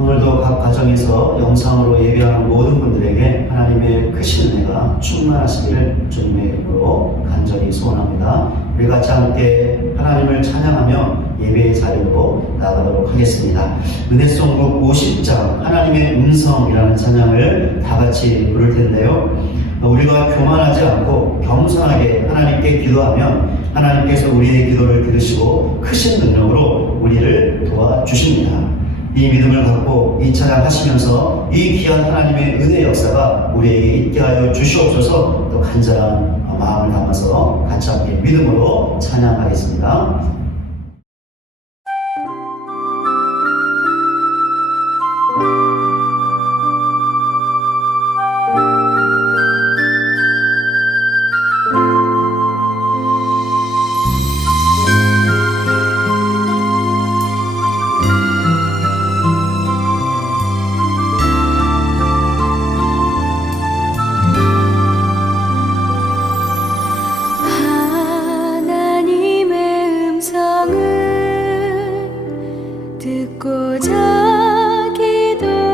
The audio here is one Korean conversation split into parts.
오늘도 각 가정에서 영상으로 예배하는 모든 분들에게 하나님의 크신 은혜가 충만하시기를 주님의 이름으로 간절히 소원합니다. 우리 같이 함께 하나님을 찬양하며 예배의 자리로 나가도록 하겠습니다. 은혜송곡 50장 하나님의 음성이라는 찬양을 다 같이 부를 텐데요. 우리가 교만하지 않고 겸손하게 하나님께 기도하면 하나님께서 우리의 기도를 들으시고 크신 능력으로 우리를 도와주십니다. 이 믿음을 갖고 이 찬양 하시면서 이 귀한 하나님의 은혜 역사가 우리에게 있게 하여 주시옵소서. 또 간절한 마음을 담아서 같이 함께 믿음으로 찬양하겠습니다. 듣고자 기도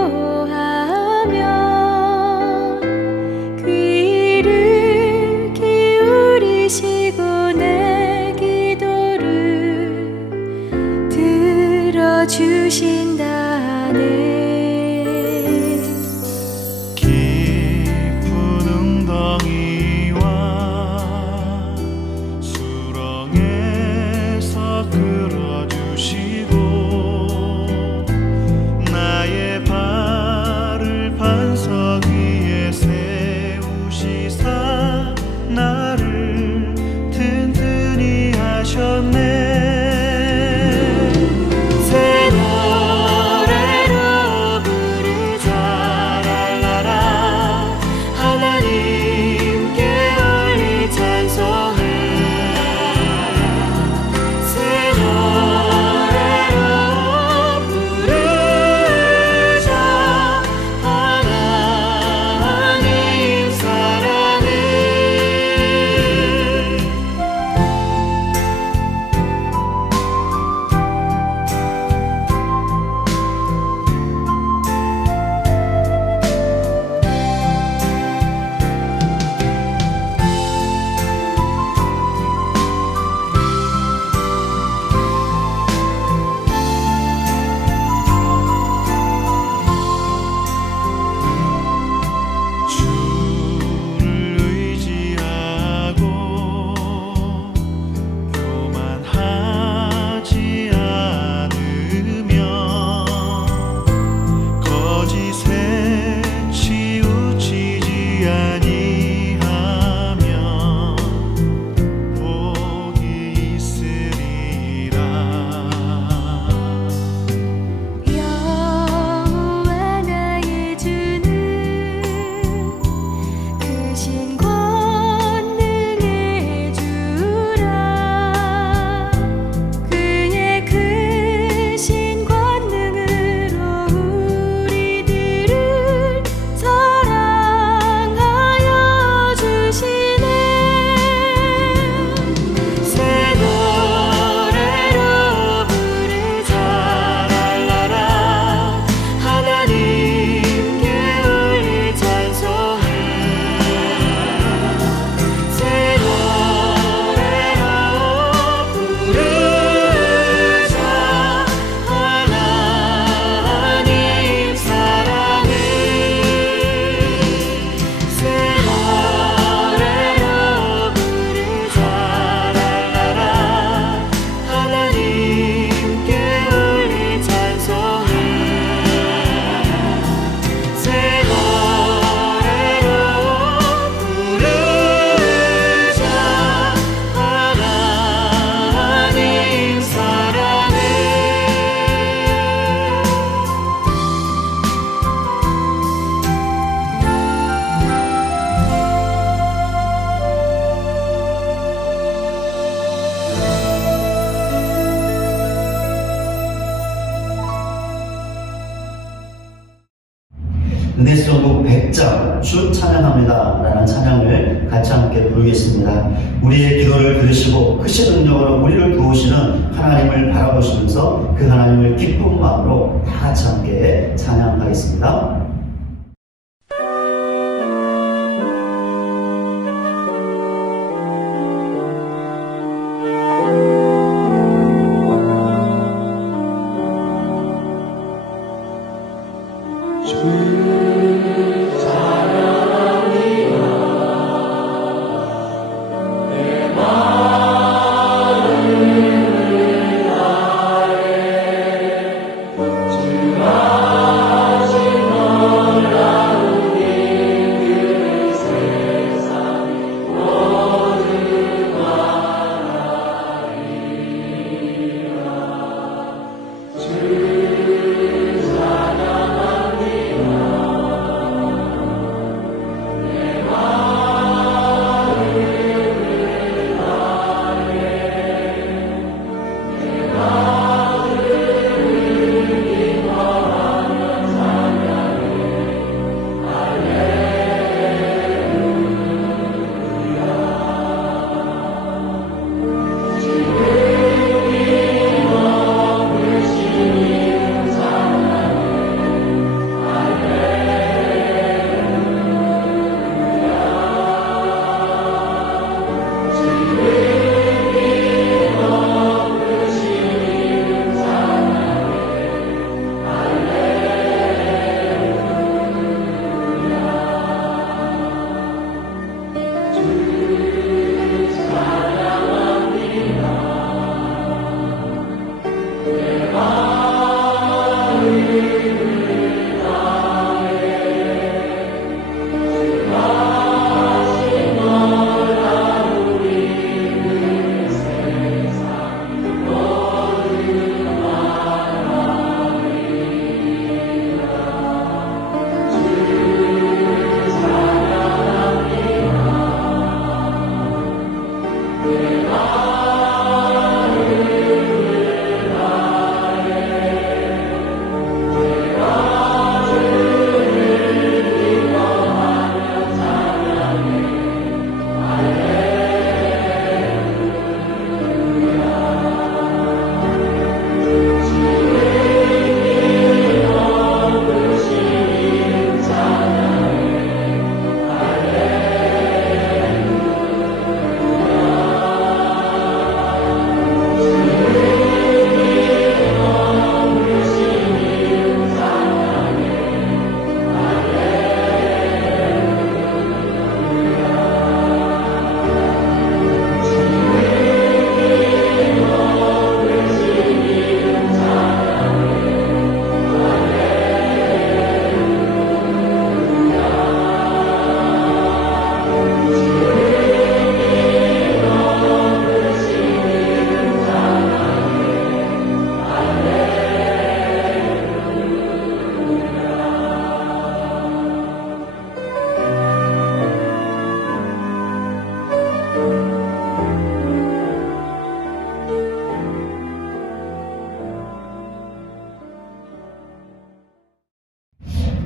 은혜송곡 100장 주 찬양합니다 라는 찬양을 같이 함께 부르겠습니다. 우리의 기도를 들으시고 크신 능력으로 우리를 도우시는 하나님을 바라보시면서 그 하나님을 기쁜 마음으로 다 같이 함께 찬양하겠습니다.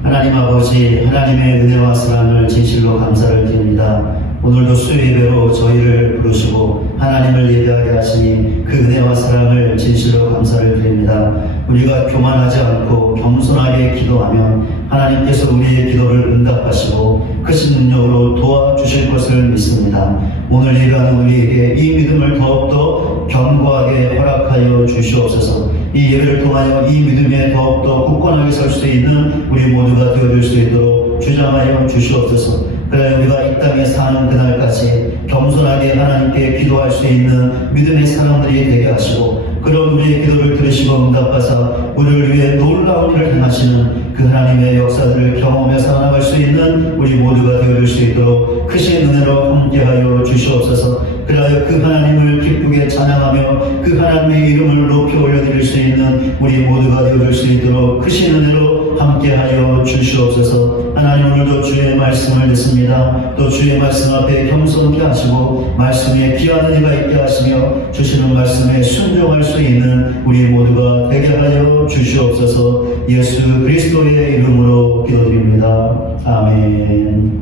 하나님 아버지, 하나님의 은혜와 사랑을 진실로 감사를 드립니다. 오늘도 수요예배로 저희를 부르시고 하나님을 예배하게 하시니 그 은혜와 사랑을 진실로 감사를 드립니다. 우리가 교만하지 않고 겸손하게 기도하면 하나님께서 우리의 기도를 응답하시고 크신 능력으로 도와주실 것을 믿습니다. 오늘 예배하는 우리에게 이 믿음을 더욱더 견고하게 허락하여 주시옵소서. 이 예배를 통하여 이 믿음에 더욱더 굳건하게 설 수 있는 우리 모두가 되어줄 수 있도록 주장하여 주시옵소서. 그래 우리가 이 땅에 사는 그날까지 겸손하게 하나님께 기도할 수 있는 믿음의 사람들이 되게 하시고, 그런 우리의 기도를 들으시고 응답하사 우리를 위해 놀라운 일을 행하시는 그 하나님의 역사들을 경험해 살아나갈 수 있는 우리 모두가 되어줄 수 있도록 크신 은혜로 함께하여 주시옵소서. 그리하여 그 하나님을 기쁘게 찬양하며 그 하나님의 이름을 높이 올려드릴 수 있는 우리 모두가 되어줄 수 있도록 크신 은혜로 함께하여 주시옵소서. 하나님, 오늘도 주의 말씀을 듣습니다. 또 주의 말씀 앞에 겸손케 하시고 말씀에 귀한 은혜가 있게 하시며 주시는 말씀에 순종할 수 있는 우리 모두가 되게 하여 주시옵소서. 예수 그리스도의 이름으로 기도드립니다. 아멘.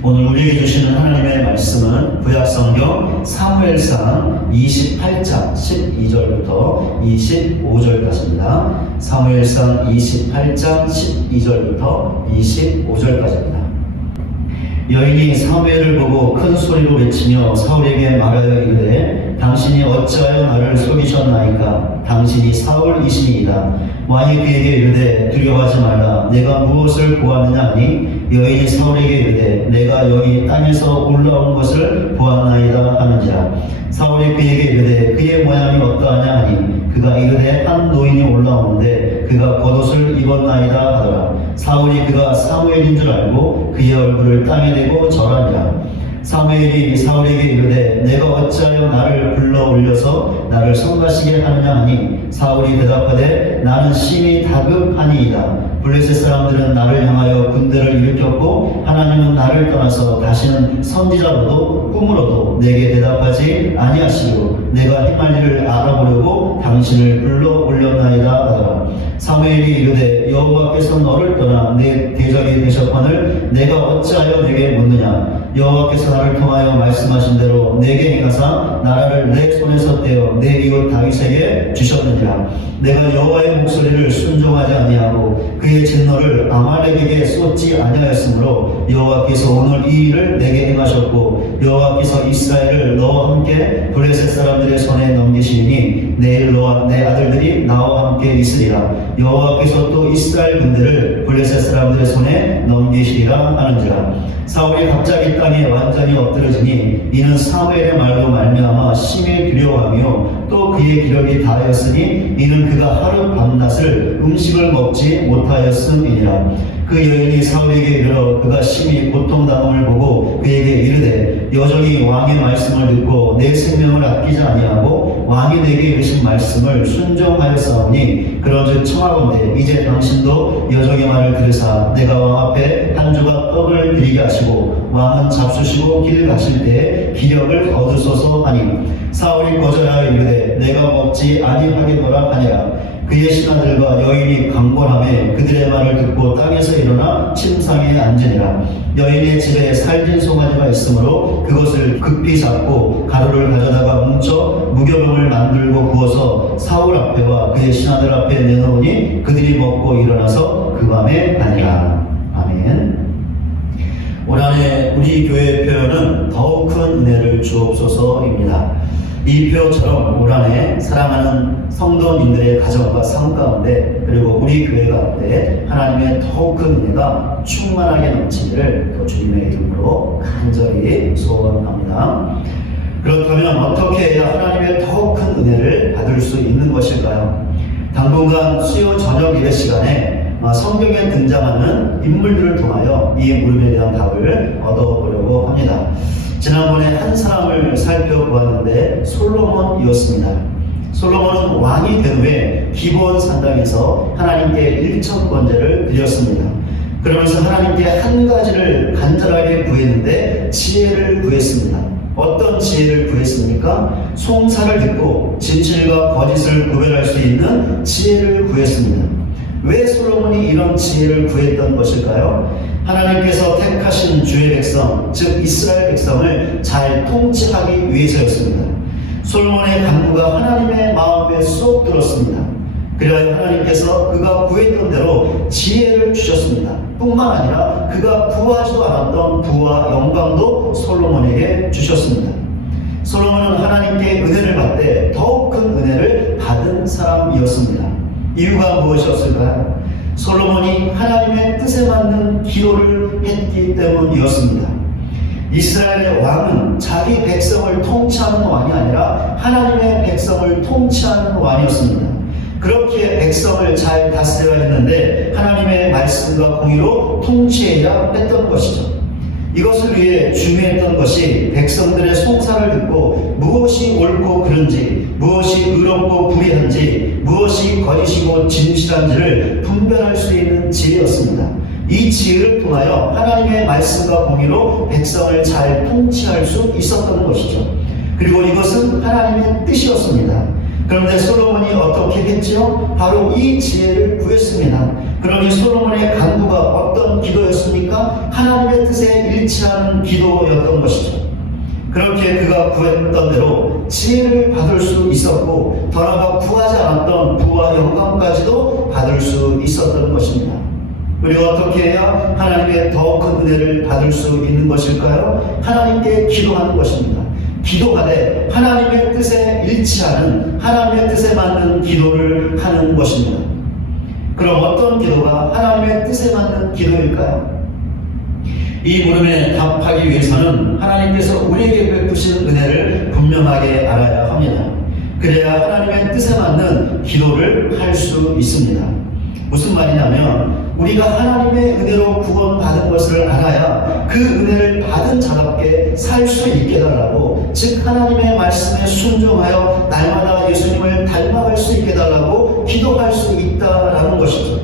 오늘 우리에게 주시는 하나님의 말씀은 구약성경 사무엘상 28장 12절부터 25절까지입니다. 사무엘상 28장 12절부터 25절까지입니다. 여인이 사무엘을 보고 큰 소리로 외치며 사울에게 말하여 이르되 당신이 어찌하여 나를 속이셨나이까? 당신이 사울이시니이다. 왕이 그에게 이르되 두려워하지 말라. 내가 무엇을 보았느냐 하니 여인이 사울에게 이르되 내가 여기 땅에서 올라온 것을 보았나이다 하는지라. 사울이 그에게 이르되 그의 모양이 어떠하냐 하니 그가 이르되 한 노인이 올라오는데 그가 겉옷을 입었나이다 하더라. 사울이 그가 사무엘인 줄 알고 그의 얼굴을 땅에 대고 절하니라. 사무엘이 사울에게 이르되 내가 어찌하여 나를 불러 올려서 나를 성가시게 하느냐 하니 사울이 대답하되 나는 심히 다급하니이다. 블레셋 사람들은 나를 향하여 군대를 일으켰고 하나님은 나를 떠나서 다시는 선지자로도 꿈으로도 내게 대답하지 아니하시고 내가 행할 일을 알아보려고 당신을 불러 올렸나이다 하더라. 사무엘이 이르되 여호와께서 너를 떠나 내 대적이 되셨거늘 내가 어찌하여 내게 묻느냐? 여호와께서 나를 통하여 말씀하신 대로 내게 행하사 나라를 내 손에서 떼어 내 이웃 다윗에게 주셨느니라. 내가 여호와의 목소리를 순종하지 아니하고 그의 진노를 아말렉에게 쏟지 아니하였으므로 여호와께서 오늘 이 일을 내게 행하셨고 여호와께서 이스라엘을 너와 함께 블레셋 사람들의 손에 넘기시니 내일 너와 내 아들들이 나와 함께 있으리라. 여호와께서 또 이스라엘 군대를 블레셋 사람들의 손에 넘기시리라 하는지라. 사울이 갑자기 땅에 완전히 엎드러지니 이는 사무엘의 말로 말미암아 심히 두려워하며 또 그의 기력이 다하였으니 이는 그가 하루 밤낮을 음식을 먹지 못하였음이니라. 그 여인이 사울에게 이르러 그가 심히 고통당함을 보고 그에게 이르되 여전히 왕의 말씀을 듣고 내 생명을 아끼지 아니하고 왕이 내게 이르신 말씀을 순종하였사오니 그런즉 청하건대 이제 당신도 여종의 말을 들으사 내가 왕 앞에 한 조각 떡을 드리게 하시고 왕은 잡수시고 길 가실 때에 기력을 얻으소서 하니 사울이 거절하여 이르되 내가 먹지 아니하겠노라 하니라. 그의 신하들과 여인이 강권하며 그들의 말을 듣고 땅에서 일어나 침상에 앉으니라. 여인의 집에 살진 송아지가 있으므로 그것을 급히 잡고 가루를 가져다가 뭉쳐 무교병을 만들고 부어서 사울 앞에와 그의 신하들 앞에 내놓으니 그들이 먹고 일어나서 그 밤에 가니라. 아멘. 올 한해 우리 교회의 표현은 더욱 큰 은혜를 주옵소서입니다. 이 표처럼 올 한해 사랑하는 성도님들의 가정과 삶 가운데 그리고 우리 교회 가운데 하나님의 더욱 큰 은혜가 충만하게 넘치기를 또 주님의 이름으로 간절히 소원합니다. 그렇다면 어떻게 해야 하나님의 더욱 큰 은혜를 받을 수 있는 것일까요? 당분간 수요 저녁 예배 시간에 성경에 등장하는 인물들을 통하여 이 물음에 대한 답을 얻어보려고 합니다. 지난번에 한 사람을 살펴보았는데 솔로몬이었습니다. 솔로몬은 왕이 된 후에 기브온 산당에서 하나님께 일천번제를 드렸습니다. 그러면서 하나님께 한 가지를 간절하게 구했는데 지혜를 구했습니다. 어떤 지혜를 구했습니까? 송사를 듣고 진실과 거짓을 구별할 수 있는 지혜를 구했습니다. 왜 솔로몬이 이런 지혜를 구했던 것일까요? 하나님께서 택하신 주의 백성, 즉 이스라엘 백성을 잘 통치하기 위해서였습니다. 솔로몬의 간구가 하나님의 마음에 쏙 들었습니다. 그래야 하나님께서 그가 구했던 대로 지혜를 주셨습니다. 뿐만 아니라 그가 구하지도 않았던 부와 영광도 솔로몬에게 주셨습니다. 솔로몬은 하나님께 은혜를 받되 더욱 큰 은혜를 받은 사람이었습니다. 이유가 무엇이었을까요? 솔로몬이 하나님의 뜻에 맞는 기도를 했기 때문이었습니다. 이스라엘의 왕은 자기 백성을 통치하는 왕이 아니라 하나님의 백성을 통치하는 왕이었습니다. 그렇게 백성을 잘 다스려야 했는데 하나님의 말씀과 공의로 통치해야 했던 것이죠. 이것을 위해 중요했던 것이 백성들의 송사를 듣고 무엇이 옳고 그른지, 무엇이 의롭고 불의한지, 무엇이 거짓이고 진실한지를 분별할 수 있는 지혜였습니다. 이 지혜를 통하여 하나님의 말씀과 공의로 백성을 잘 통치할 수 있었던 것이죠. 그리고 이것은 하나님의 뜻이었습니다. 그런데 솔로몬이 어떻게 했지요? 바로 이 지혜를 구했습니다. 그러니 솔로몬의 간구가 어떤 기도였습니까? 하나님의 뜻에 일치하는 기도였던 것이죠. 그렇게 그가 구했던 대로 지혜를 받을 수 있었고 더 나아가 구하지 않았던 부와 영광까지도 받을 수 있었던 것입니다. 우리가 어떻게 해야 하나님의 더 큰 은혜를 받을 수 있는 것일까요? 하나님께 기도하는 것입니다. 기도하되 하나님의 뜻에 일치하는, 하나님의 뜻에 맞는 기도를 하는 것입니다. 그럼 어떤 기도가 하나님의 뜻에 맞는 기도일까요? 이 물음에 답하기 위해서는 하나님께서 우리에게 베푸신 은혜를 분명하게 알아야 합니다. 그래야 하나님의 뜻에 맞는 기도를 할 수 있습니다. 무슨 말이냐면 우리가 하나님의 은혜로 구원받은 것을 알아야 그 은혜를 받은 자답게 살 수 있게 해달라고, 즉 하나님의 말씀에 순종하여 날마다 예수님을 닮아갈 수 있게 해달라고 기도할 수 있다라는 것이죠.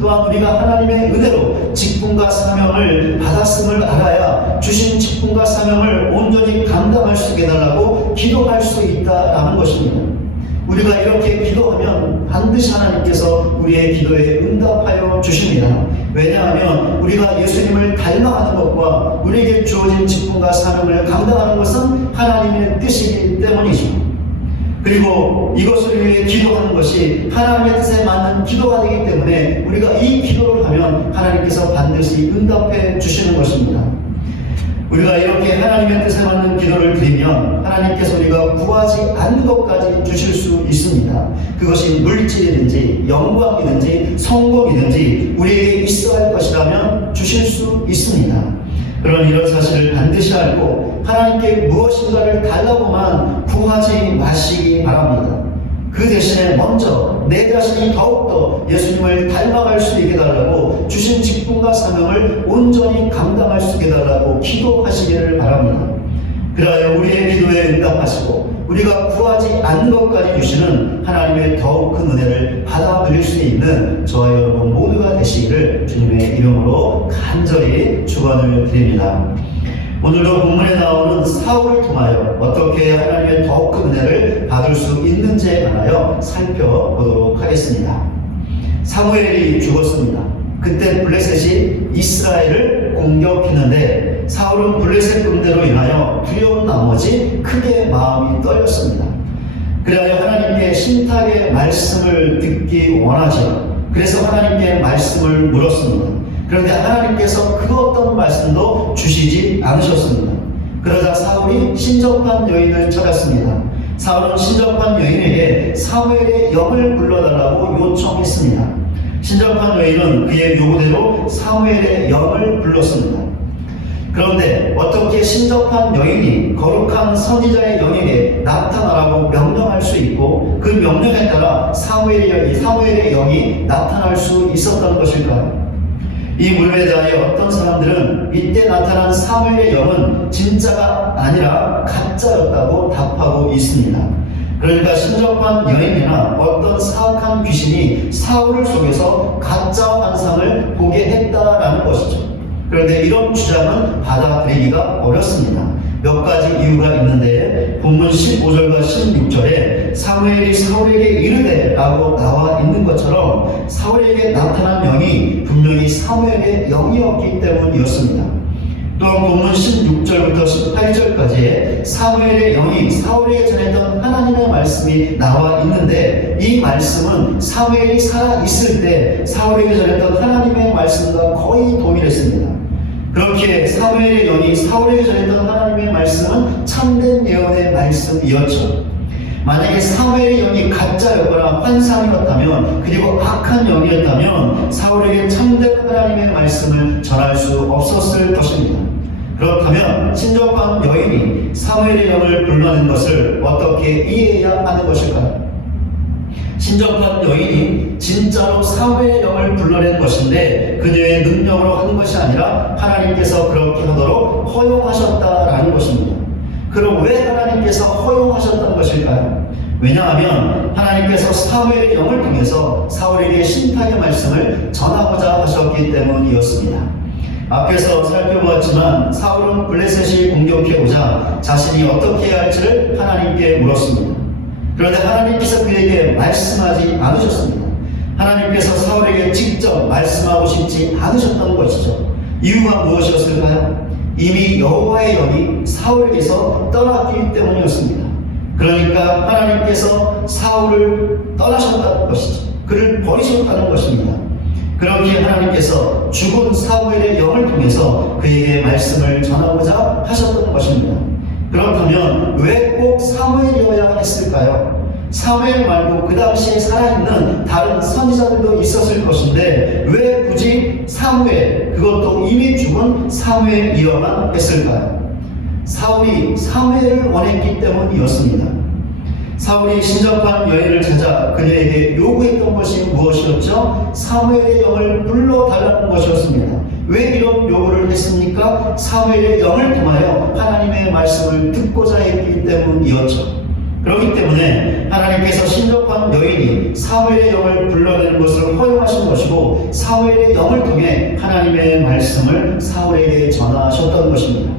또한 우리가 하나님의 은혜로 직분과 사명을 받았음을 알아야 주신 직분과 사명을 온전히 감당할 수 있게 해달라고 기도할 수 있다라는 것입니다. 우리가 이렇게 기도하면 반드시 하나님께서 우리의 기도에 응답하여 주십니다. 왜냐하면 우리가 예수님을 닮아가는 것과 우리에게 주어진 직분과 사명을 감당하는 것은 하나님의 뜻이기 때문이죠. 그리고 이것을 위해 기도하는 것이 하나님의 뜻에 맞는 기도가 되기 때문에 우리가 이 기도를 하면 하나님께서 반드시 응답해 주시는 것입니다. 우리가 이렇게 하나님의 뜻에 맞는 기도를 드리면 하나님께서 우리가 구하지 않는 것까지 주실 수 있습니다. 그것이 물질이든지 영광이든지 성공이든지 우리에게 있어야 할 것이라면 주실 수 있습니다. 그런 이런 사실을 반드시 알고 하나님께 무엇인가를 달라고만 구하지 마시기 바랍니다. 그 대신에 먼저 내 자신이 더욱더 예수님을 닮아갈 수 있게 해달라고, 주신 직분과 사명을 온전히 감당할 수 있게 해달라고 기도하시기를 바랍니다. 그래야 우리의 기도에 응답하시고 우리가 구하지 않는 것까지 주시는 하나님의 더욱 큰 은혜를 받아 누릴 수 있는 저와 여러분 모두가 되시기를 주님의 이름으로 간절히 축원을 드립니다. 오늘도 본문에 나오는 사울을 통하여 어떻게 하나님의 더욱 큰 은혜를 받을 수 있는지에 관하여 살펴보도록 하겠습니다. 사무엘이 죽었습니다. 그때 블레셋이 이스라엘을 공격했는데 사울은 블레셋 군대로 인하여 두려운 나머지 크게 마음이 떨렸습니다. 그래야 하나님께 신탁의 말씀을 듣기 원하죠. 그래서 하나님께 말씀을 물었습니다. 그런데 하나님께서 그 어떤 말씀도 주시지 않으셨습니다. 그러자 사울이 신접한 여인을 찾았습니다. 사울은 신접한 여인에게 사무엘의 영을 불러달라고 요청했습니다. 신접한 여인은 그의 요구대로 사무엘의 영을 불렀습니다. 그런데 어떻게 신접한 여인이 거룩한 선지자의 영에게 나타나라고 명령할 수 있고 그 명령에 따라 사무엘의 영이 나타날 수 있었던 것일까요? 이 물음에 대하여 어떤 사람들은 이때 나타난 사무엘의 영은 진짜가 아니라 가짜였다고 답하고 있습니다. 그러니까 신접한 여인이나 어떤 사악한 귀신이 사울을 속여서 가짜 환상을 보게 했다라는 것이죠. 그런데 이런 주장은 받아들이기가 어렵습니다. 몇 가지 이유가 있는데 본문 15절과 16절에 사무엘이 사울에게 이르되 라고 나와 있는 것처럼 사울에게 나타난 영이 분명히 사무엘의 영이었기 때문이었습니다. 또한 본문 16절부터 18절까지에 사무엘의 영이 사울에게 전했던 하나님의 말씀이 나와 있는데 이 말씀은 사무엘이 살아있을 때 사울에게 전했던 하나님의 말씀과 거의 동일했습니다. 그렇게 사무엘의 영이 사울에게 전했던 하나님의 말씀은 참된 예언의 말씀이었죠. 만약에 사무엘의 영이 가짜였거나 환상이었다면, 그리고 악한 영이었다면 사울에게 참된 하나님의 말씀을 전할 수 없었을 것입니다. 그렇다면 신접한 여인이 사무엘의 영을 불러낸 것을 어떻게 이해해야 하는 것일까요? 신접한 여인이 진짜로 사무엘의 영을 불러낸 것인데 그녀의 능력으로 하는 것이 아니라 하나님께서 그렇게 하도록 허용하셨다라는 것입니다. 그럼 왜 하나님께서 허용하셨던 것일까요? 왜냐하면 하나님께서 사무엘의 영을 통해서 사울에게 신탁의 말씀을 전하고자 하셨기 때문이었습니다. 앞에서 살펴보았지만 사울은 블레셋이 공격해오자 자신이 어떻게 해야 할지를 하나님께 물었습니다. 그런데 하나님께서 그에게 말씀하지 않으셨습니다. 하나님께서 사울에게 직접 말씀하고 싶지 않으셨던 것이죠. 이유가 무엇이었을까요? 이미 여호와의 영이 사울에게서 떠났기 때문이었습니다. 그러니까 하나님께서 사울을 떠나셨다는 것이죠. 그를 버리셨다는 것입니다. 그렇게 하나님께서 죽은 사무엘의 영을 통해서 그에게 말씀을 전하고자 하셨던 것입니다. 그렇다면 왜 꼭 사무엘이어야 했을까요? 사무엘 말고 그 당시에 살아있는 다른 선지자들도 있었을 것인데 왜 굳이 사무엘, 그것도 이미 죽은 사무엘이어만 했을까요? 사울이 사무엘을 원했기 때문이었습니다. 사울이 신접한 여인을 찾아 그녀에게 요구했던 것이 무엇이었죠? 사무엘의 영을 불러달라는 것이었습니다. 왜 이런 요구를 했습니까? 사무엘의 영을 통하여 하나님의 말씀을 듣고자 했기 때문이었죠. 그렇기 때문에 하나님께서 신접한 여인이 사무엘의 영을 불러내는 것을 허용하신 것이고 사무엘의 영을 통해 하나님의 말씀을 사울에게 전하셨던 것입니다.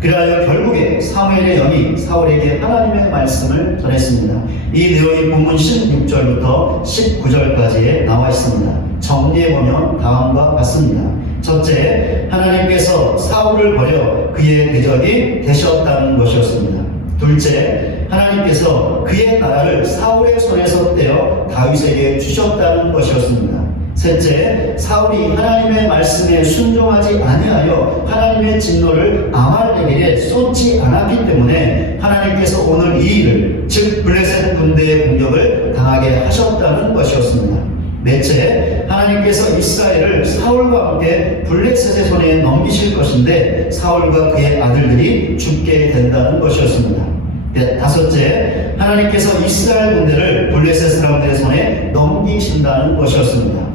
그리하여 결국에 사무엘의 영이 사울에게 하나님의 말씀을 전했습니다. 이 내용이 본문 16절부터 19절까지에 나와 있습니다. 정리해보면 다음과 같습니다. 첫째, 하나님께서 사울을 버려 그의 대적이 되셨다는 것이었습니다. 둘째, 하나님께서 그의 나라를 사울의 손에서 떼어 다윗에게 주셨다는 것이었습니다. 셋째, 사울이 하나님의 말씀에 순종하지 아니하여 하나님의 진노를 아말렉에게 쏟지 않았기 때문에 하나님께서 오늘 이 일을, 즉 블레셋 군대의 공격을 당하게 하셨다는 것이었습니다. 넷째, 하나님께서 이스라엘을 사울과 함께 블레셋의 손에 넘기실 것인데 사울과 그의 아들들이 죽게 된다는 것이었습니다. 다섯째, 하나님께서 이스라엘 군대를 블레셋 사람들의 손에 넘기신다는 것이었습니다.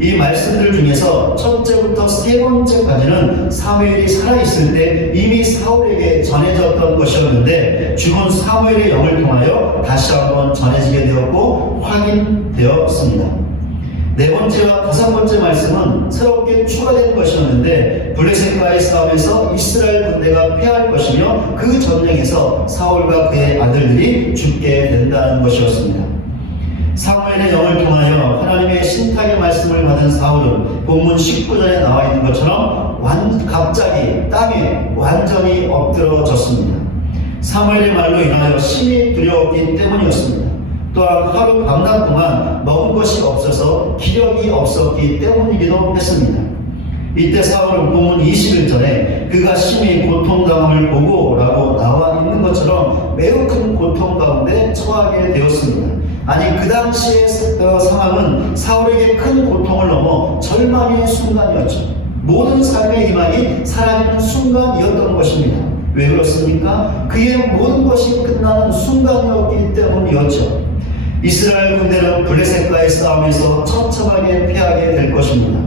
이 말씀들 중에서 첫째부터 세 번째까지는 사무엘이 살아있을 때 이미 사울에게 전해졌던 것이었는데 죽은 사무엘의 영을 통하여 다시 한번 전해지게 되었고 확인되었습니다. 네 번째와 다섯 번째 말씀은 새롭게 추가된 것이었는데 블레셋과의 싸움에서 이스라엘 군대가 패할 것이며 그 전쟁에서 사울과 그의 아들들이 죽게 된다는 것이었습니다. 사무엘의 영을 통하여 하나님의 신탁의 말씀을 받은 사울은 본문 19절에 나와 있는 것처럼 갑자기 땅에 완전히 엎드러졌습니다. 사무엘의 말로 인하여 심히 두려웠기 때문이었습니다. 또한 하루 밤낮 동안 먹은 것이 없어서 기력이 없었기 때문이기도 했습니다. 이때 사울은 본문 21절에 그가 심히 고통당함을 보고 라고 나와 있는 것처럼 매우 큰 고통 가운데 처하게 되었습니다. 아니, 그 당시의 상황은 사울에게 큰 고통을 넘어 절망의 순간이었죠. 모든 삶의 희망이 사라지는 순간이었던 것입니다. 왜 그렇습니까? 그의 모든 것이 끝나는 순간이었기 때문이었죠. 이스라엘 군대는 블레셋과의 싸움에서 처참하게 패하게 될 것입니다.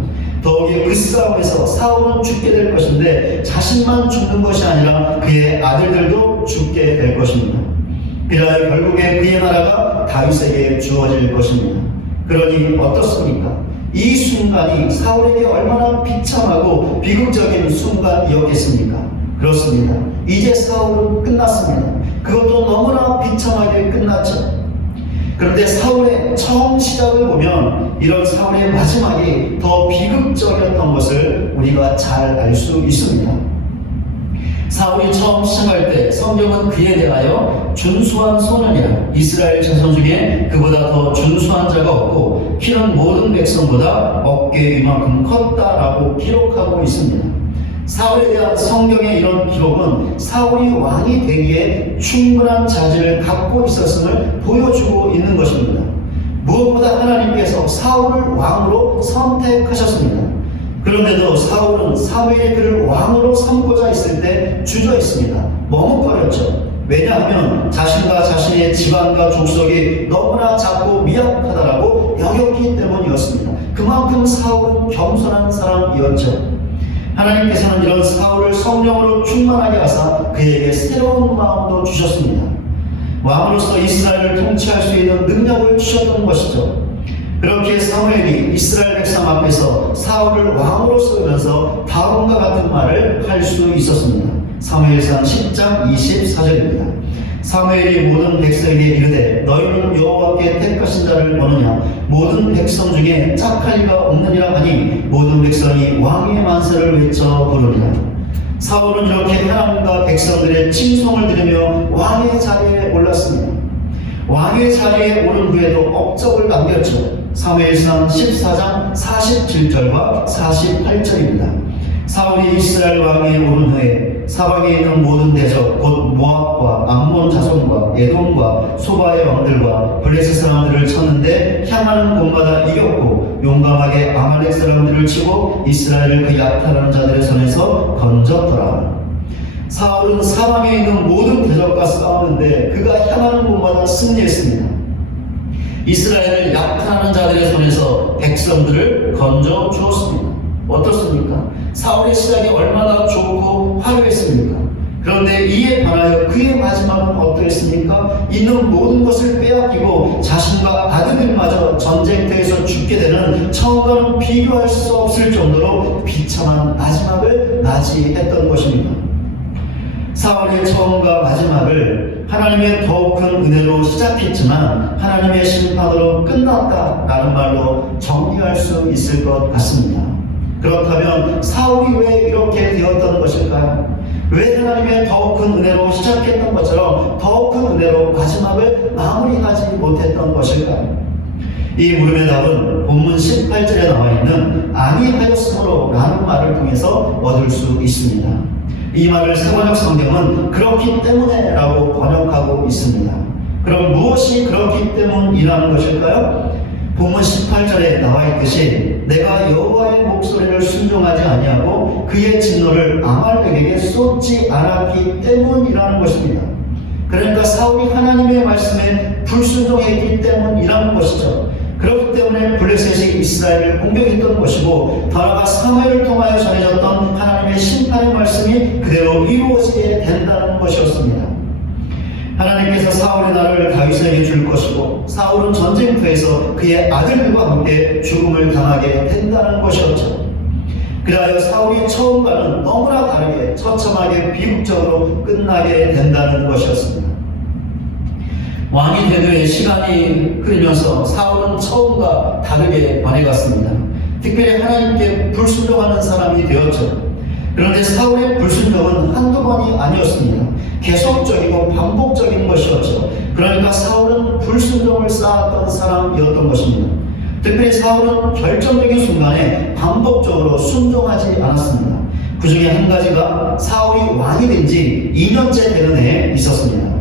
더욱이 그 싸움에서 사울은 죽게 될 것인데 자신만 죽는 것이 아니라 그의 아들들도 죽게 될 것입니다. 그리하여 결국에 그의 나라가 다윗에게 주어질 것입니다. 그러니 어떻습니까? 이 순간이 사울에게 얼마나 비참하고 비극적인 순간이었겠습니까? 그렇습니다. 이제 사울은 끝났습니다. 그것도 너무나 비참하게 끝났죠. 그런데 사울의 처음 시작을 보면 이런 사울의 마지막이 더 비극적이었던 것을 우리가 잘 알 수 있습니다. 사울이 처음 시작할 때 성경은 그에 대하여 준수한 소년이라, 이스라엘 자손 중에 그보다 더 준수한 자가 없고 키는 모든 백성보다 어깨 위만큼 컸다라고 기록하고 있습니다. 사울에 대한 성경의 이런 기록은 사울이 왕이 되기에 충분한 자질을 갖고 있었음을 보여주고 있는 것입니다. 무엇보다 하나님께서 사울을 왕으로 선택하셨습니다. 그런데도 사울은 사무엘이 그를 왕으로 삼고자 했을 때 주저했습니다. 머뭇거렸죠. 왜냐하면 자신과 자신의 집안과 족속이 너무나 작고 미약하다라고 여겼기 때문이었습니다. 그만큼 사울은 겸손한 사람이었죠. 하나님께서는 이런 사울을 성령으로 충만하게 하사 그에게 새로운 마음도 주셨습니다. 왕으로서 이스라엘을 통치할 수 있는 능력을 주셨던 것이죠. 그렇게 사무엘이 이스라엘 백성 앞에서 사울을 왕으로 세우면서 다음과 같은 말을 할 수 있었습니다. 사무엘상 10장 24절입니다. 사무엘이 모든 백성에게 이르되 너희는 여호와께 택하신 자를 보느냐 모든 백성 중에 짝할 이가 없느니라 하니 모든 백성이 왕의 만세를 외쳐 부르니라. 사울은 이렇게 하나님과 백성들의 칭송을 들으며 왕의 자리에 올랐습니다. 왕의 자리에 오른 후에도 업적을 남겼죠. 사무엘상 14장 47절과 48절입니다. 사울이 이스라엘 왕에 오른 후에 사방에 있는 모든 대적 곧 모압과 암몬 자손과 에돔과 소바의 왕들과 블레셋 사람들을 쳤는데 향하는 곳마다 이겼고 용감하게 아말렉 사람들을 치고 이스라엘을 그 약탈하는 자들의 손에서 건졌더라. 사울은 사방에 있는 모든 대적과 싸우는데 그가 향하는 곳마다 승리했습니다. 이스라엘을 약탈하는 자들의 손에서 백성들을 건져 주었습니다. 어떻습니까? 사울의 시작이 얼마나 좋고 화려했습니까? 그런데 이에 반하여 그의 마지막은 어떠했습니까? 있는 모든 것을 빼앗기고 자신과 아들들마저 전쟁터에서 죽게 되는 처음과는 비교할 수 없을 정도로 비참한 마지막을 맞이했던 것입니다. 사울의 처음과 마지막을 하나님의 더욱 큰 은혜로 시작했지만 하나님의 심판으로 끝났다라는 말로 정리할 수 있을 것 같습니다. 그렇다면 사울이 왜 이렇게 되었던 것일까요? 왜 하나님의 더욱 큰 은혜로 시작했던 것처럼 더욱 큰 은혜로 마지막을 마무리하지 못했던 것일까요? 이 물음의 답은 본문 18절에 나와 있는 아니하였으므로 라는 말을 통해서 얻을 수 있습니다. 이 말을 세번역 성경은 그렇기 때문에 라고 번역하고 있습니다. 그럼 무엇이 그렇기 때문이라는 것일까요? 본문 18절에 나와 있듯이 내가 여호와의 목소리를 순종하지 아니하고 그의 진노를 아말렉에게 쏟지 않았기 때문이라는 것입니다. 그러니까 사울이 하나님의 말씀에 불순종했기 때문이라는 것이죠. 그렇기 때문에 블레셋이 이스라엘을 공격했던 것이고 더 나아가 사무엘을 통하여 전해졌던 하나님의 심판의 말씀이 그대로 이루어지게 된다는 것이었습니다. 하나님께서 사울의 나라를 다윗에게 줄 것이고 사울은 전쟁터에서 그의 아들들과 함께 죽음을 당하게 된다는 것이었죠. 그리하여 사울이 처음과는 너무나 다르게 처참하게 비극적으로 끝나게 된다는 것이었습니다. 왕이 된 후에 시간이 흐르면서 사울은 처음과 다르게 변해갔습니다. 특별히 하나님께 불순종하는 사람이 되었죠. 그런데 사울의 불순종은 한두 번이 아니었습니다. 계속적이고 반복적인 것이었죠. 그러니까 사울은 불순종을 쌓았던 사람이었던 것입니다. 특별히 사울은 결정적인 순간에 반복적으로 순종하지 않았습니다. 그 중에 한 가지가 사울이 왕이 된 지 2년째 되는 해에 있었습니다.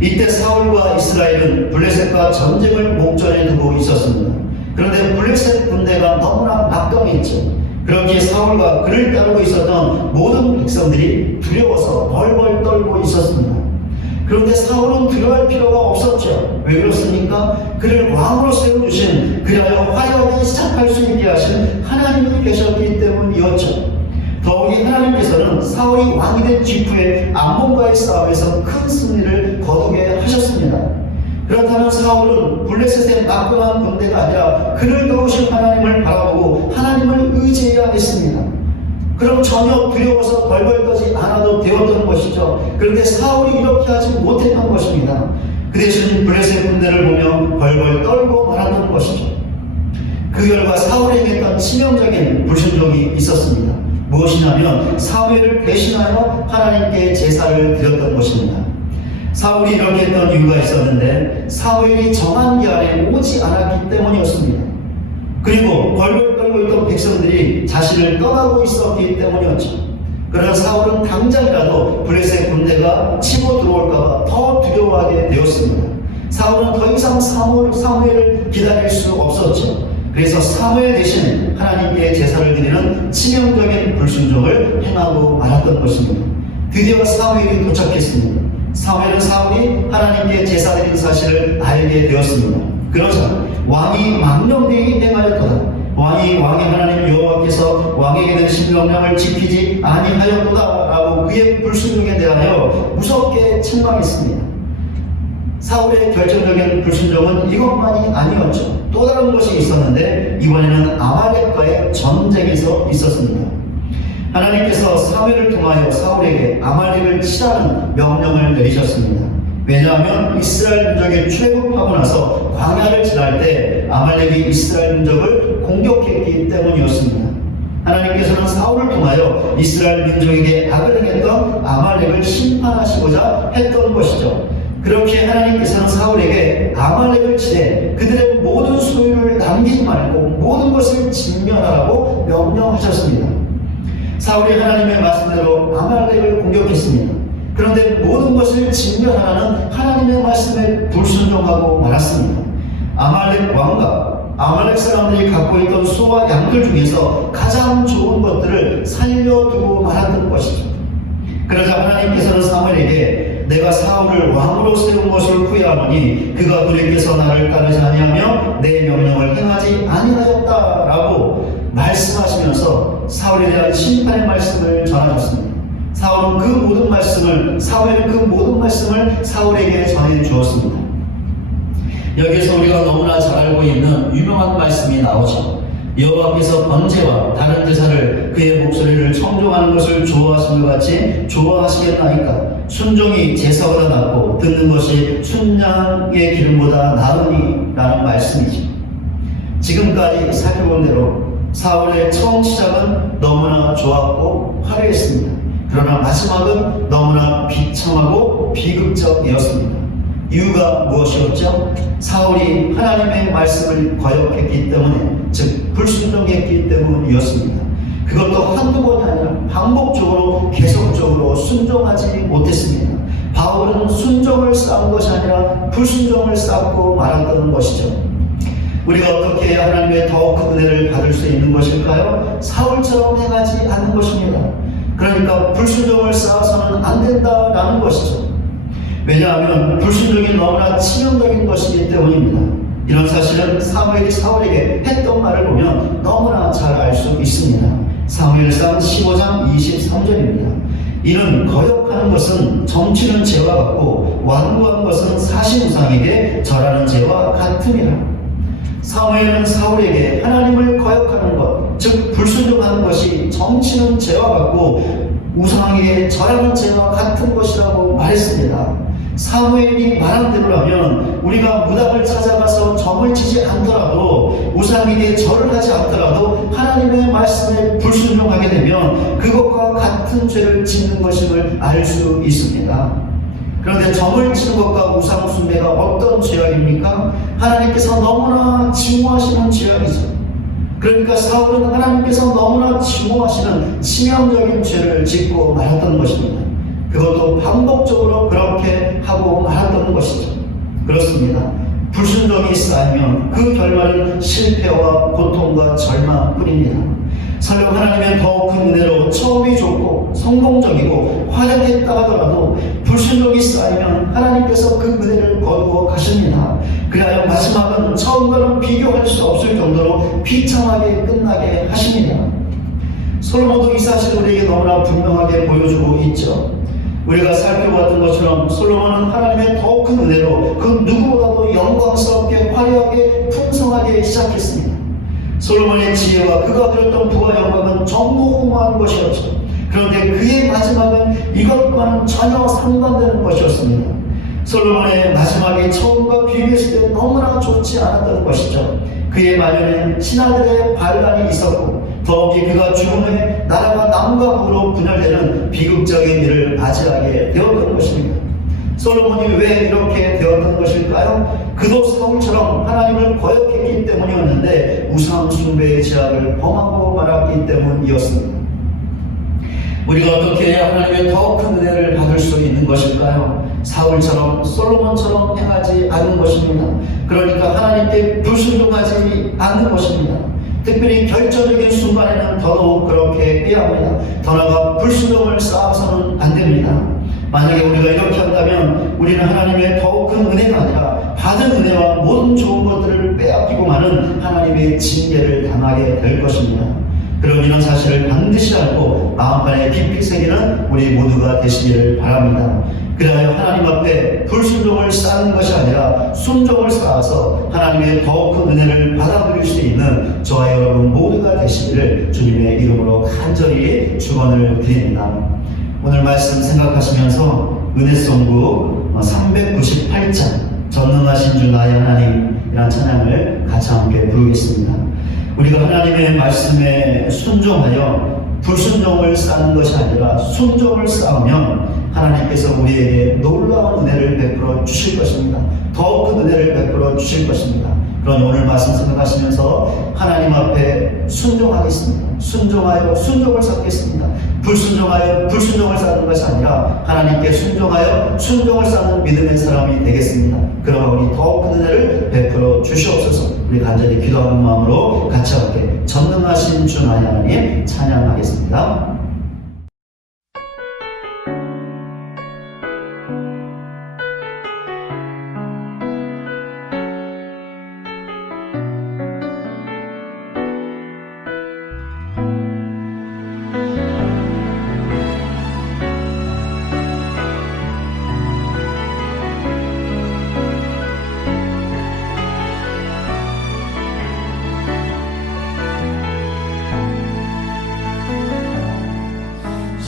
이때 사울과 이스라엘은 블레셋과 전쟁을 목전에 두고 있었습니다. 그런데 블레셋 군대가 너무나 막강했죠. 그렇게 사울과 그를 따르고 있었던 모든 백성들이 두려워서 벌벌 떨고 있었습니다. 그런데 사울은 두려워할 필요가 없었죠. 왜 그렇습니까? 그를 왕으로 세워주신, 그리하여 화려하게 시작할 수 있게 하신 하나님이 계셨기 때문이었죠. 더욱이 하나님께서는 사울이 왕이 된 직후에 암몬과의 싸움에서 큰 승리를 거두게 하셨습니다. 그렇다면 사울은 블레셋의 막강한 군대가 아니라 그를 도우신 하나님을 바라보고 하나님을 의지해야 했습니다. 그럼 전혀 두려워서 벌벌 떨지 않아도 되었던 것이죠. 그런데 사울이 이렇게 하지 못했던 것입니다. 그 대신 블레셋 군대를 보며 벌벌 떨고 말았던 것이죠. 그 결과 사울에게 했던 치명적인 불순종이 있었습니다. 무엇이냐면 사무엘을 대신하여 하나님께 제사를 드렸던 것입니다. 사울이 이렇게 했던 이유가 있었는데 사무엘이 정한 기한에 오지 않았기 때문이었습니다. 그리고 벌벌 떨고 있던 백성들이 자신을 떠나고 있었기 때문이었죠. 그러나 사울은 당장이라도 블레셋 군대가 치고 들어올까봐 더 두려워하게 되었습니다. 사울은 더 이상 사무엘을 기다릴 수 없었죠. 그래서 사무엘 대신 하나님께 제사를 드리는 치명적인 불순종을 행하고 말았던 것입니다. 드디어 사무엘이 도착했습니다. 사무엘은 사울이 하나님께 제사 드린 사실을 알게 되었습니다. 그러자 왕이 망령되이 행하였도다. 왕의 하나님 여호와께서 왕에게 내리신 명령을 지키지 아니하였도다 라고 그의 불순종에 대하여 무섭게 책망했습니다. 사울의 결정적인 불순종은 이것만이 아니었죠. 또 다른 것이 있었는데 이번에는 아말렉과의 전쟁에서 있었습니다. 하나님께서 사무엘을 통하여 사울에게 아말렉을 치라는 명령을 내리셨습니다. 왜냐하면 이스라엘 민족이 출애굽하고 나서 광야를 지날 때 아말렉이 이스라엘 민족을 공격했기 때문이었습니다. 하나님께서는 사울을 통하여 이스라엘 민족에게 악을 행했던 아말렉을 심판하시고자 했던 것이죠. 그렇게 하나님께서는 사울에게 아말렉을 치되 그들의 모든 소유를 남기지 말고 모든 것을 진멸하라고 명령하셨습니다. 사울이 하나님의 말씀대로 아말렉을 공격했습니다. 그런데 모든 것을 진멸하라는 하나님의 말씀에 불순종하고 말았습니다. 아말렉 왕과 아말렉 사람들이 갖고 있던 소와 양들 중에서 가장 좋은 것들을 살려두고 말았던 것이죠. 그러자 하나님께서는 사무엘에게 내가 사울을 왕으로 세운 것을 후회하노니 그가 돌이켜서 나를 따르지 아니하며 내 명령을 행하지 아니하였다라고 말씀하시면서 사울에 대한 심판의 말씀을 전하셨습니다. 사무엘은 그 모든 말씀을 사울에게 전해 주었습니다. 여기서 우리가 너무나 잘 알고 있는 유명한 말씀이 나오죠. 여호와께서 번제와 다른 제사를 그의 목소리를 청종하는 것을 좋아하신 것 같이 좋아하시겠나이까. 순종이 제사보다 낫고 듣는 것이 순양의 기름보다 나으니 라는 말씀이죠. 지금까지 살펴본 대로 사울의 처음 시작은 너무나 좋았고 화려했습니다. 그러나 마지막은 너무나 비참하고 비극적이었습니다. 이유가 무엇이었죠? 사울이 하나님의 말씀을 거역했기 때문에, 즉 불순종했기 때문이었습니다. 그것도 한두 번이 아니라 반복적으로 계속적으로 순종하지 못했습니다. 바울은 순종을 쌓은 것이 아니라 불순종을 쌓고 말았던 것이죠. 우리가 어떻게 해야 하나님의 더 큰 은혜를 받을 수 있는 것일까요? 사울처럼 행하지 않는 것입니다. 그러니까 불순종을 쌓아서는 안 된다라는 것이죠. 왜냐하면 불순종이 너무나 치명적인 것이기 때문입니다. 이런 사실은 사무엘이 사울에게 했던 말을 보면 너무나 잘 알 수 있습니다. 사무엘상 15장 23절입니다. 이는 거역하는 것은 점치는 죄와 같고 완고한 것은 사신우상에게 절하는 죄와 같음이라. 사무엘은 사울에게 하나님을 거역하는 것, 즉 불순종하는 것이 점치는 죄와 같고 우상에게 절하는 죄와 같은 것이라고 말했습니다. 사무엘이 말한 대로라면 우리가 무당을 찾아가서 점을 치지 않더라도 우상에게 절을 하지 않더라도 하나님의 말씀에 불순종하게 되면 그것과 같은 죄를 짓는 것임을 알 수 있습니다. 그런데 점을 치는 것과 우상 숭배가 어떤 죄악입니까? 하나님께서 너무나 증오하시는 죄악이죠. 그러니까 사울은 하나님께서 너무나 증오하시는 치명적인 죄를 짓고 말았던 것입니다. 그것도 반복적으로 그렇게 하고 말았던 것이죠. 그렇습니다. 불순종이 쌓이면 그 결말은 실패와 고통과 절망뿐입니다. 설령 하나님의 더욱 큰 은혜로 처음이 좋고 성공적이고 화려했다 하더라도 불순종이 쌓이면 하나님께서 그 은혜를 거두어 가십니다. 그래야 마지막은 처음과는 비교할 수 없을 정도로 비참하게 끝나게 하십니다. 솔로몬도 이 사실을 우리에게 너무나 분명하게 보여주고 있죠. 우리가 살펴봤던 것처럼 솔로몬은 하나님의 더욱 큰 은혜로 그 누구보다도 영광스럽게 화려하게 풍성하게 시작했습니다. 솔로몬의 지혜와 그가 누렸던 부와 영광은 전무후무한 것이었죠. 그런데 그의 마지막은 이것과는 전혀 상반되는 것이었습니다. 솔로몬의 마지막이 처음과 비교했을 때 너무나 좋지 않았던 것이죠. 그의 말년엔 신하들의 반란이 있었고 더욱이 그가 죽은 후에 나라가 남과 북으로 분열되는 비극적인 일을 맞이하게 되었던 것입니다. 솔로몬이 왜 이렇게 되었던 것일까요? 그도 사울처럼 하나님을 거역했기 때문이었는데 우상 숭배의 죄악을 범하고 말았기 때문이었습니다. 우리가 어떻게 해야 하나님의 더 큰 은혜를 받을 수 있는 것일까요? 사울처럼 솔로몬처럼 행하지 않는 것입니다. 그러니까 하나님께 불순종하지 않는 것입니다. 특별히 결정적인 순간에는 더더욱 그렇게 해야 합니다. 더 나아가 불순종을 쌓아서는 안 됩니다. 만약에 우리가 이렇게 한다면 우리는 하나님의 더욱 큰 은혜가 아니라 받은 은혜와 모든 좋은 것들을 빼앗기고 마는 하나님의 징계를 당하게 될 것입니다. 그럼 이런 사실을 반드시 알고 마음간에 깊이 새기는 우리 모두가 되시기를 바랍니다. 그래야 하나님 앞에 불순종을 쌓는 것이 아니라 순종을 쌓아서 하나님의 더욱 큰 은혜를 받아들일 수 있는 저와 여러분 모두가 되시기를 주님의 이름으로 간절히 축원을 드립니다. 오늘 말씀 생각하시면서 은혜송구 398장 전능하신 주 나의 하나님이라는 찬양을 같이 함께 부르겠습니다. 우리가 하나님의 말씀에 순종하여 불순종을 쌓는 것이 아니라 순종을 쌓으면 하나님께서 우리에게 놀라운 은혜를 베풀어 주실 것입니다. 더욱 큰 은혜를 베풀어 주실 것입니다. 그러니 오늘 말씀 생각하시면서 하나님 앞에 순종하겠습니다. 순종하여 순종을 쌓겠습니다. 불순종하여 불순종을 쌓는 것이 아니라 하나님께 순종하여 순종을 쌓는 믿음의 사람이 되겠습니다. 그러니 더욱 큰 은혜를 베풀어 주시옵소서. 우리 간절히 기도하는 마음으로 같이 함께 전능하신 주 나의 하나님 찬양하겠습니다.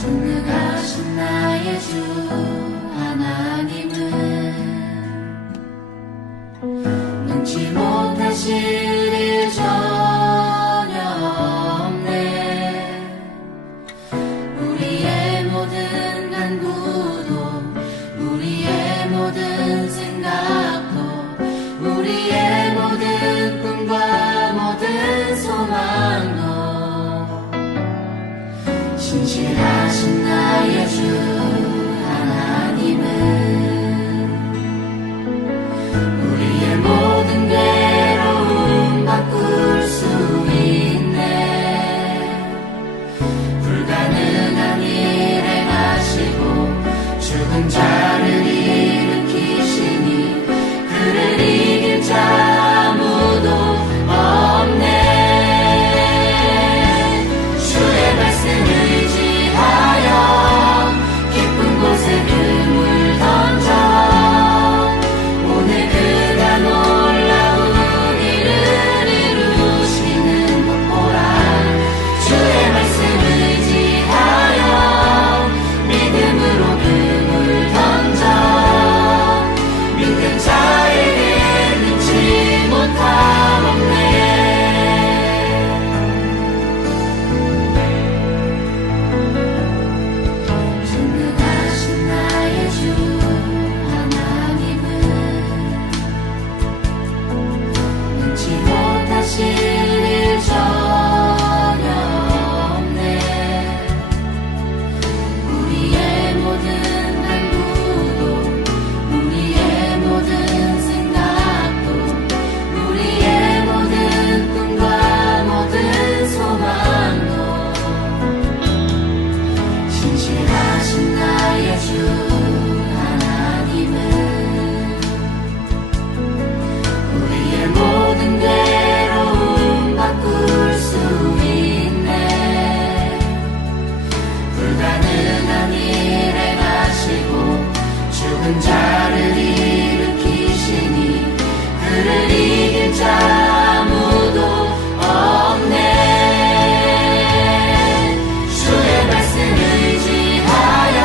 전능하신 나의 주 하나님은 능치 못하실 일 전혀 없네. 우리의 모든 간구도 우리의 모든 생각도 우리의 모든 꿈과 모든 소망도 신실하신 나의 주 하나님은 우리의 모든 괴로움 바꿀 수 있네. 불가능한 일 행하시고 죽은 자를 일으키시니 그를 이길 자 아무도 없네. 주의 말씀을 깊은 곳에 금을 던져 오늘 그가 놀라운 일을 이루시는 것 보라. 주의 말씀을 의지하여 믿음으로 금을 던져 믿는 자에게 능치 못함 없네. 전능하신 나의 주 하나님은 능치 못하실 일 전혀 없네. 우리의 모든 간구도 우리의 모든 생각도 우리의 모든 꿈과 모든 소망도 신실하신 나의 주 하나님은 우리의 모든 괴로움 바꿀 수 있네. 불가능한 일 행하시고 죽은 자를 일으키시니 그를 이길 자 아무도 없네. 주의 말씀을 의지하여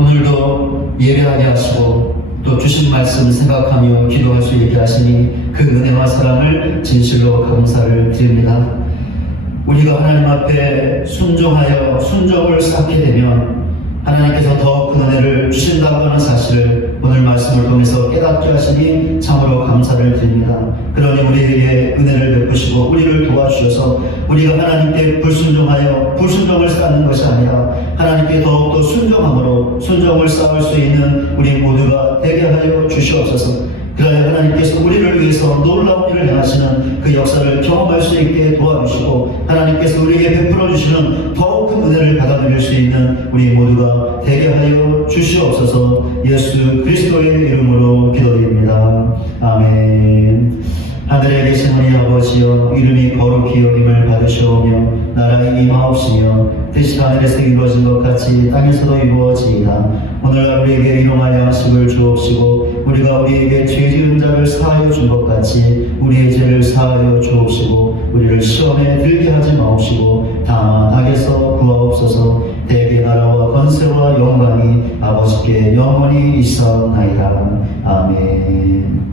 오늘도 예배하게 하시고 또 주신 말씀 생각하며 기도할 수 있게 하시니 그 은혜와 사랑을 진실로 감사를 드립니다. 우리가 하나님 앞에 순종하여 순종을 쌓게 되면 하나님께서 더 큰 은혜를 주신다고 하는 사실을 오늘 말씀을 통해서 깨닫게 하시니 참으로 감사를 드립니다. 그러니 우리에게 은혜를 베푸시고 우리를 도와주셔서 우리가 하나님께 불순종하여 불순종을 쌓는 것이 아니라 하나님께 더욱더 순종함으로 순종을 쌓을 수 있는 우리 모두가 되게 하여 주시옵소서. 그러야 하나님께서 우리를 위해서 놀라운 일을 행하시는 그 역사를 경험할 수 있게 도와주시고 하나님께서 우리에게 베풀어 주시는 더욱 큰 은혜를 받아들일 수 있는 우리 모두가 되게 하여 주시옵소서. 예수 그리스도의 이름으로 기도드립니다. 아멘. 하늘에 계신 우리 아버지여, 이름이 거룩히 여김을 받으시오며 나라의 임하옵시며 뜻이 하늘에서 이루어진 것 같이 땅에서도 이루어지이다. 오늘날 우리에게 일용할 양식을 주옵시고 우리가 우리에게 죄 지은 자를 사하여 준 것 같이 우리의 죄를 사하여 주옵시고 우리를 시험에 들게 하지 마옵시고 다만 악에서 구하옵소서. 대개 나라와 권세와 영광이 아버지께 영원히 있사옵나이다. 아멘.